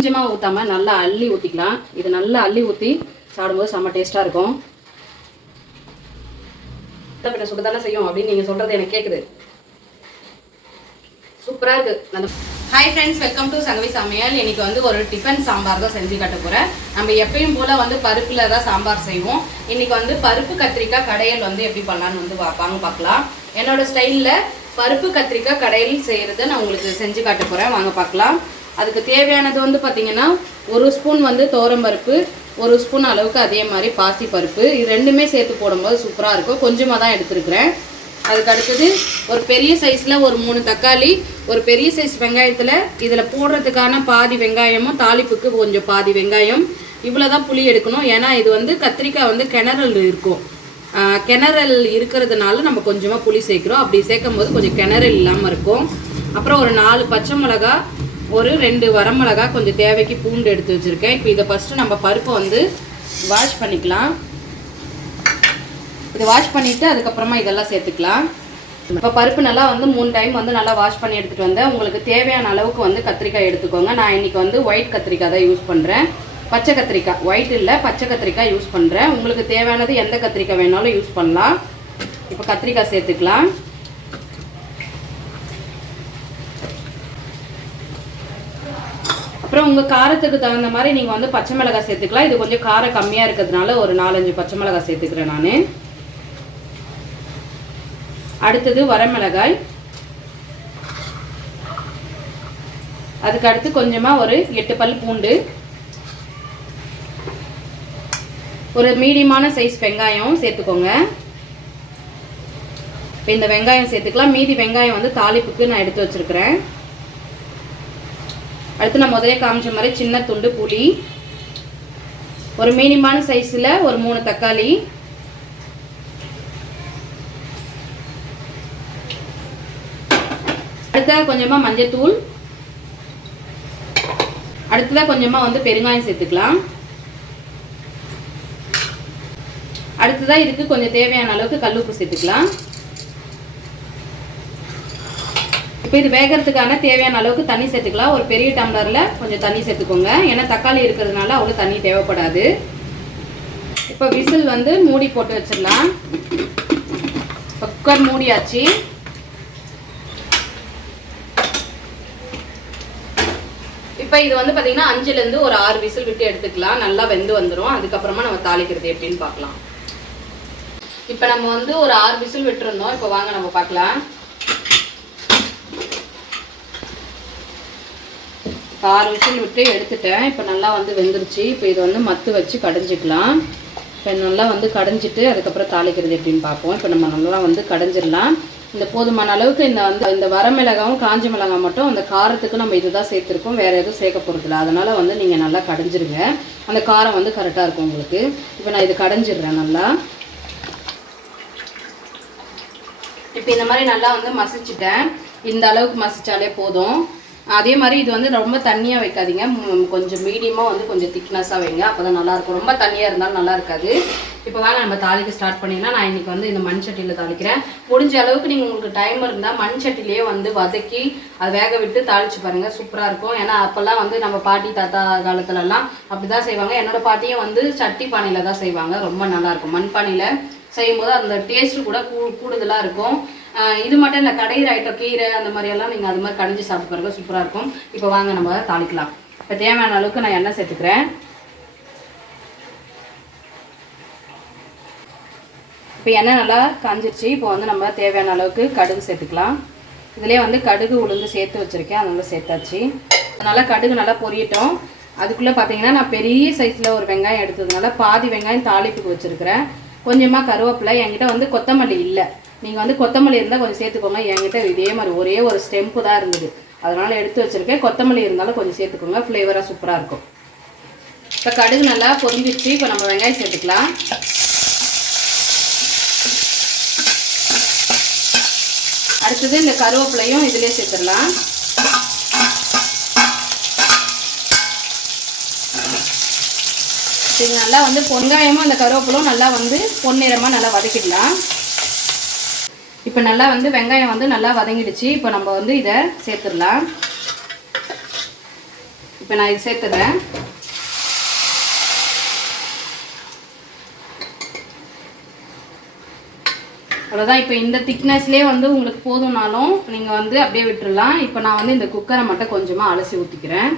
கொஞ்சமாக ஊற்றாமல் நல்லா அள்ளி ஊற்றிக்கலாம். இது நல்லா அள்ளி ஊற்றி சாப்பிடும்போது செம்ம டேஸ்ட்டாக இருக்கும். பின்ன சுட தானே செய்யும் அப்படின்னு நீங்கள் சொல்கிறது எனக்கு கேட்குது. சூப்பராக இருக்குது. நல்ல hi friends, welcome to Sangavi சமையல். இன்றைக்கி வந்து ஒரு டிஃபன் சாம்பார் தான் செஞ்சு காட்ட போகிறேன். நம்ம எப்பயும் போல் வந்து பருப்பில் தான் சாம்பார் செய்வோம். இன்றைக்கி வந்து பருப்பு கத்திரிக்காய் கடையல் வந்து எப்படி பண்ணலான்னு வந்து வாங்க பார்க்கலாம். என்னோடய ஸ்டைலில் பருப்பு கத்திரிக்காய் கடையல் செய்கிறத நான் உங்களுக்கு செஞ்சு காட்ட போகிறேன். வாங்க பார்க்கலாம். அதுக்கு தேவையானது வந்து பார்த்திங்கன்னா 1 ஸ்பூன் வந்து துவரம்பருப்பு, 1 ஸ்பூன் அளவுக்கு அதே மாதிரி பாசி பருப்பு. இது ரெண்டுமே சேர்த்து போடும்போது சூப்பராக இருக்கும். கொஞ்சமாக தான் எடுத்துருக்கிறேன். அதுக்கு அடுத்தது ஒரு பெரிய சைஸில் ஒரு 3 தக்காளி, ஒரு பெரிய சைஸ் வெங்காயத்தில் இதில் போடுறதுக்கான பாதி வெங்காயமும் தாளிப்புக்கு கொஞ்சம் பாதி வெங்காயம். இவ்வளோ தான் புளி எடுக்கணும். ஏன்னா இது வந்து கத்திரிக்காய் வந்து கிணறல் இருக்கும். கிணறல் இருக்கிறதுனால நம்ம கொஞ்சமாக புளி சேர்க்குறோம். அப்படி சேர்க்கும் போது கொஞ்சம் கிணறல் இல்லாமல் இருக்கும். அப்புறம் ஒரு 4 பச்சை மிளகா, ஒரு 2 வரமிளகா, கொஞ்சம் தேவைக்கு பூண்டு எடுத்து வச்சுருக்கேன். இப்போ இதை ஃபஸ்ட்டு நம்ம பருப்பை வந்து வாஷ் பண்ணிக்கலாம். இது வாஷ் பண்ணிவிட்டு அதுக்கப்புறமா இதெல்லாம் சேர்த்துக்கலாம். இப்போ பருப்பு நல்லா வந்து 3 டைம் வந்து நல்லா வாஷ் பண்ணி எடுத்துகிட்டு வந்தேன். உங்களுக்கு தேவையான அளவுக்கு வந்து கத்திரிக்காய் எடுத்துக்கோங்க. நான் இன்றைக்கி வந்து ஒயிட் கத்திரிக்காய் தான் யூஸ் பண்ணுறேன். பச்சை கத்திரிக்காய், ஒயிட் இல்லை, பச்சை கத்திரிக்காய் யூஸ் பண்ணுறேன். உங்களுக்கு தேவையானது எந்த கத்திரிக்காய் வேணாலும் யூஸ் பண்ணலாம். இப்போ கத்திரிக்காய் சேர்த்துக்கலாம். அப்புறம் உங்கள் காரத்துக்கு தகுந்த மாதிரி நீங்கள் வந்து பச்சை மிளகாய் சேர்த்துக்கலாம். இது கொஞ்சம் காரம் கம்மியாக இருக்கிறதுனால ஒரு 4-5 பச்சை மிளகாய் சேர்த்துக்கிறேன் நான். அடுத்தது வரமிளகாய். அதுக்கு அடுத்து கொஞ்சமாக ஒரு 8 பல் பூண்டு, ஒரு மீடியமான சைஸ் வெங்காயம் சேர்த்துக்கோங்க. இப்போ இந்த வெங்காயம் சேர்த்துக்கலாம். மீதி வெங்காயம் வந்து தாளிப்புக்கு நான் எடுத்து வச்சுருக்கிறேன். அடுத்து நான் முதலே காமிச்ச மாதிரி சின்ன துண்டு புளி, ஒரு மீடியமான சைஸில் ஒரு 3 தக்காளி, அடுத்ததாக கொஞ்சமாக மஞ்சத்தூள், அடுத்ததாக கொஞ்சமாக வந்து பெருங்காயம் சேர்த்துக்கலாம். அடுத்ததாக இதுக்கு கொஞ்சம் தேவையான அளவுக்கு கல்லுப்பு சேர்த்துக்கலாம். இப்போ இது வேகிறதுக்கான தேவையான அளவுக்கு தண்ணி சேர்த்துக்கலாம். ஒரு பெரிய டம்ளரில் கொஞ்சம் தண்ணி சேர்த்துக்கோங்க. ஏன்னா தக்காளி இருக்கிறதுனால அவ்வளோ தண்ணி தேவைப்படாது. இப்போ விசில் வந்து மூடி போட்டு வச்சிடலாம். குக்கர் மூடியாச்சு. இப்போ இது வந்து பார்த்திங்கன்னா 5லேருந்து ஒரு 6 விசில் விட்டு எடுத்துக்கலாம். நல்லா வெந்து வந்துடும். அதுக்கப்புறமா நம்ம தாளிக்கிறது எப்படின்னு பார்க்கலாம். இப்போ நம்ம வந்து ஒரு 6 விசில் விட்டுருந்தோம். இப்போ வாங்க நம்ம பார்க்கலாம். 6 விசில் விட்டு எடுத்துட்டேன். இப்போ நல்லா வந்து வெந்துருச்சு. இப்போ இது வந்து மத்து வச்சு கடைஞ்சிக்கலாம். இப்போ நல்லா வந்து கடைஞ்சிட்டு அதுக்கப்புறம் தாளிக்கிறது எப்படின்னு பார்ப்போம். இப்போ நம்ம நல்லா வந்து கடைஞ்சிடலாம். இந்த போதுமான அளவுக்கு இந்த வரமிளகாவும் காஞ்ச மிளகாய் மட்டும் அந்த காரத்துக்கு நம்ம இதுதான் சேர்த்துருக்கோம். வேறு எதுவும் சேர்க்க போகிறதில்ல. அதனால் வந்து நீங்கள் நல்லா கடைஞ்சிருங்க. அந்த காரம் வந்து கரெக்டாக இருக்கும் உங்களுக்கு. இப்போ நான் இது கடைஞ்சிடுறேன் நல்லா. இப்போ இந்த மாதிரி நல்லா வந்து மசிச்சுட்டேன். இந்த அளவுக்கு மசிச்சாலே போதும். அதே மாதிரி இது வந்து ரொம்ப தண்ணியாக வைக்காதீங்க. கொஞ்சம் மீடியமாக வந்து கொஞ்சம் திக்னஸாக வைங்க. அப்போ தான் நல்லாயிருக்கும். ரொம்ப தண்ணியாக இருந்தாலும் நல்லா இருக்காது. இப்போ வாங்க நம்ம தாளிக்க ஸ்டார்ட் பண்ணிடலாம். நான் இன்றைக்கி வந்து இந்த மண் சட்டியில் தாளிக்கிறேன். முடிஞ்ச அளவுக்கு நீங்கள் உங்களுக்கு டைம் இருந்தால் மண் சட்டிலேயே வந்து வதக்கி அதை வேக விட்டு தாளித்து பாருங்கள். சூப்பராக இருக்கும். ஏன்னா அப்போல்லாம் வந்து நம்ம பாட்டி தாத்தா காலத்துலலாம் அப்படி தான் செய்வாங்க. என்னோடய பாட்டியும் வந்து சட்டி பானையில் தான் செய்வாங்க. ரொம்ப நல்லாயிருக்கும். மண் பானையில் செய்யும்போது அந்த டேஸ்ட்டு கூட கூடுதலாக இருக்கும். இது மட்டும் இல்லை, கடையிற ஐட்டம் கீரை அந்த மாதிரியெல்லாம் நீங்கள் அது மாதிரி கடைஞ்சி சாப்பிட்டு பாருங்க. சூப்பராக இருக்கும். இப்போ வாங்க நம்ம தாளிக்கலாம். இப்போ தேவையான அளவுக்கு நான் எண்ணெய் சேர்த்துக்கிறேன். இப்போ எண்ணெய் நல்லா காஞ்சிருச்சு. இப்போ வந்து நம்ம தேவையான அளவுக்கு கடுகு சேர்த்துக்கலாம். இதிலே வந்து கடுகு உளுந்து சேர்த்து வச்சுருக்கேன். அதனால சேர்த்தாச்சு. அதனால் கடுகு நல்லா பொரியட்டும். அதுக்குள்ளே பார்த்தீங்கன்னா நான் பெரிய சைஸில் ஒரு வெங்காயம் எடுத்ததுனால பாதி வெங்காயம் தாளிப்புக்கு வச்சுருக்கிறேன். கொஞ்சமாக கருவேப்பிலை. என்கிட்ட வந்து கொத்தமல்லி இல்லை. நீங்கள் வந்து கொத்தமல்லி இருந்தால் கொஞ்சம் சேர்த்துக்கோங்க. என்கிட்ட இதே மாதிரி ஒரே ஒரு ஸ்டெம்பு தான் இருந்தது. அதனால் எடுத்து வச்சுருக்கேன். கொத்தமல்லி இருந்தாலும் கொஞ்சம் சேர்த்துக்கோங்க. ஃப்ளேவராக சூப்பராக இருக்கும். இப்போ கடுகு நல்லா பொரிஞ்சிடுச்சு. இப்போ நம்ம வெங்காயம் சேர்த்துக்கலாம். அடுத்தது இந்த கருவேப்பிலையும் இதிலே சேர்த்துடலாம். இது நல்லா வந்து வெங்காயமும் அந்த கருவேப்பிலும் நல்லா வந்து பொன்னிறமாக நல்லா வதக்கிடலாம். இப்போ நல்லா வந்து வெங்காயம் வந்து நல்லா வதங்கிடுச்சு. இப்போ நம்ம வந்து இதை சேர்த்துடலாம். இப்போ நான் இது சேர்த்துக்கிறேன். அவ்வளோதான். இப்போ இந்த திக்னஸ்லேயே வந்து உங்களுக்கு போதும்னாலும் நீங்கள் வந்து அப்படியே விட்டுடலாம். இப்போ நான் வந்து இந்த குக்கரை மட்டும் கொஞ்சமாக அலசி ஊற்றிக்கிறேன்.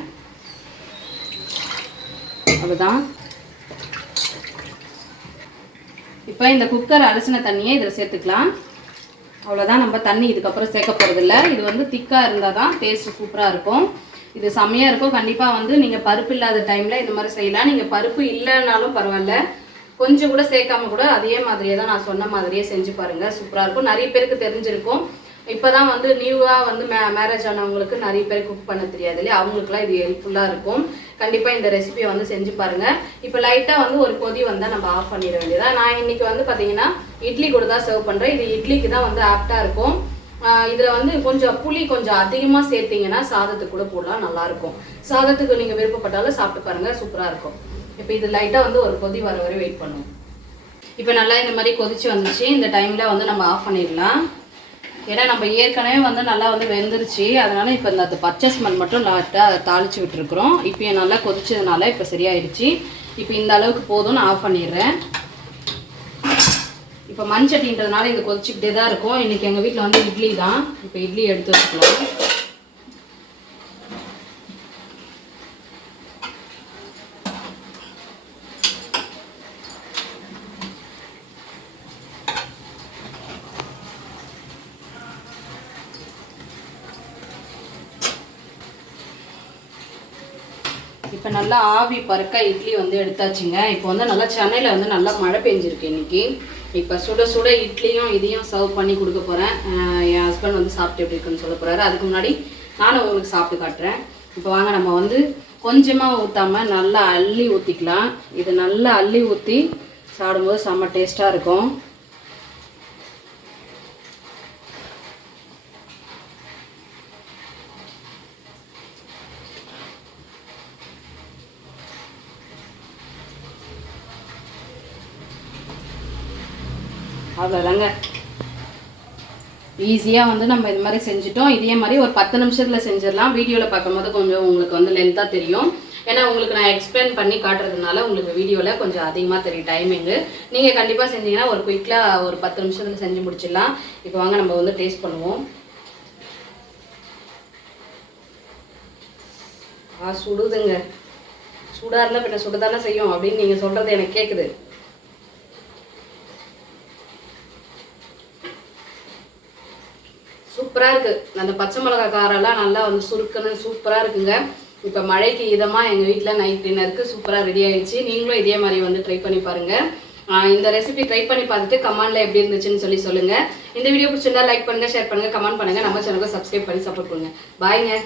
அவ்வளோதான். இப்போ இந்த குக்கர் அலசின தண்ணியை இதில் சேர்த்துக்கலாம். அவ்வளோதான். நம்ம தண்ணி இதுக்கப்புறம் சேர்க்க போகிறதில்ல. இது வந்து திக்காக இருந்தால் தான் டேஸ்ட்டு சூப்பராக இருக்கும். இது செம்மையாக இருக்கும். கண்டிப்பாக வந்து நீங்கள் பருப்பு இல்லாத டைமில் இந்த மாதிரி செய்யலாம். நீங்கள் பருப்பு இல்லைனாலும் பரவாயில்ல, கொஞ்சம் கூட சேர்க்காம கூட அதே மாதிரியே தான் நான் சொன்ன மாதிரியே செஞ்சு பாருங்கள். சூப்பராக இருக்கும். நிறைய பேருக்கு தெரிஞ்சிருக்கும். இப்போ தான் வந்து நியூவாக வந்து மேரேஜ் ஆனவங்களுக்கு நிறைய பேர் குக் பண்ண தெரியாது இல்லையா, அவங்களுக்குலாம் இது ஹெல்ப்ஃபுல்லாக இருக்கும். கண்டிப்பாக இந்த ரெசிபியை வந்து செஞ்சு பாருங்கள். இப்போ லைட்டாக வந்து ஒரு கொதி வந்தால் நம்ம ஆஃப் பண்ணிட வேண்டியதான். நான் இன்றைக்கி வந்து பார்த்தீங்கன்னா இட்லி கூட தான் சர்வ் பண்ணுறேன். இது இட்லிக்கு தான் வந்து ஆப்டாக இருக்கும். இதில் வந்து கொஞ்சம் புளி கொஞ்சம் அதிகமாக சேர்த்திங்கன்னா சாதத்துக்கு கூட போடலாம், நல்லாயிருக்கும். சாதத்துக்கு நீங்கள் விருப்பப்பட்டாலும் சாப்பிட்டு பாருங்கள், சூப்பராக இருக்கும். இப்போ இது லைட்டாக வந்து ஒரு கொதி வர வரை வெயிட் பண்ணுவோம். இப்போ நல்லா இந்த மாதிரி கொதிச்சு வந்துச்சு. இந்த டைமில் வந்து நம்ம ஆஃப் பண்ணிடலாம். ஏன்னா நம்ம ஏற்கனவே வந்து நல்லா வந்து வெந்துருச்சு. அதனால் இப்போ இந்த பச்சை ஸ்மெல் மட்டும் லைட்டாக தாளித்து விட்டுருக்குறோம். இப்போ நல்லா கொதிச்சதுனால இப்போ சரியாயிடுச்சு. இப்போ இந்த அளவுக்கு போதும், நான் ஆஃப் பண்ணிடுறேன். இப்போ மண்சட்டின்றதுனால இது கொதிச்சுக்கிட்டே தான் இருக்கும். இன்றைக்கி எங்கள் வீட்டில் வந்து இட்லி தான். இப்போ இட்லி எடுத்து வச்சுக்கலாம். இப்போ நல்லா ஆவி பறக்க இட்லி வந்து எடுத்தாச்சுங்க. இப்போ வந்து நல்லா சென்னையில் வந்து நல்லா மழை பெஞ்சிருக்கு இன்றைக்கி. இப்போ சுட சுட இட்லியும் இதையும் சர்வ் பண்ணி கொடுக்க போகிறேன். என் ஹஸ்பண்ட் வந்து சாப்பிட்டு எப்படி இருக்குன்னு சொல்ல போகிறாரு. அதுக்கு முன்னாடி நானும் உங்களுக்கு சாப்பிட்டு காட்டுறேன். இப்போ வாங்க, நம்ம வந்து கொஞ்சமாக ஊற்றாமல் நல்லா அள்ளி ஊற்றிக்கலாம். இது நல்லா அள்ளி ஊற்றி சாப்பிடும்போது செம்ம டேஸ்ட்டாக இருக்கும். அவ்வளோதாங்க. ஈஸியாக வந்து நம்ம இது மாதிரி செஞ்சுட்டோம். இதே மாதிரி ஒரு 10 நிமிஷத்தில் செஞ்சிடலாம். வீடியோவில் பார்க்கும்போது கொஞ்சம் உங்களுக்கு வந்து லென்த்தாக தெரியும். ஏன்னா உங்களுக்கு நான் எக்ஸ்பிளைன் பண்ணி காட்டுறதுனால உங்களுக்கு வீடியோவில் கொஞ்சம் அதிகமாக தெரியும் டைமிங்கு. நீங்கள் கண்டிப்பாக செஞ்சீங்கன்னா ஒரு குயிக்காக ஒரு 10 நிமிஷத்தில் செஞ்சு முடிச்சிடலாம். இப்போ வாங்க நம்ம வந்து டேஸ்ட் பண்ணுவோம். சுடுதுங்க. சூடாக இருந்தால் பின்ன சுடுதானே செய்யும் அப்படின்னு நீங்கள் சொல்கிறது எனக்கு கேட்குது. சூப்பராக இருக்குது. அந்த பச்சை மிளகா காரெல்லாம் நல்லா வந்து சுருக்குன்னு சூப்பராக இருக்குங்க. இப்போ மழைக்கு இதமாக எங்கள் வீட்டில் நைட் டின்னருக்கு சூப்பராக ரெடி ஆகிடுச்சு. நீங்களும் இதே மாதிரி வந்து ட்ரை பண்ணி பாருங்கள். இந்த ரெசிபி ட்ரை பண்ணி பார்த்துட்டு கமெண்டில் எப்படி இருந்துச்சுன்னு சொல்லுங்கள். இந்த வீடியோ பிடிச்சிருந்தா லைக் பண்ணுங்கள், ஷேர் பண்ணுங்கள், கமெண்ட் பண்ணுங்கள். நம்ம சேனலுக்கு சப்ஸ்கிரைப் பண்ணி சப்போர்ட் பண்ணுங்கள். பாய்ங்க.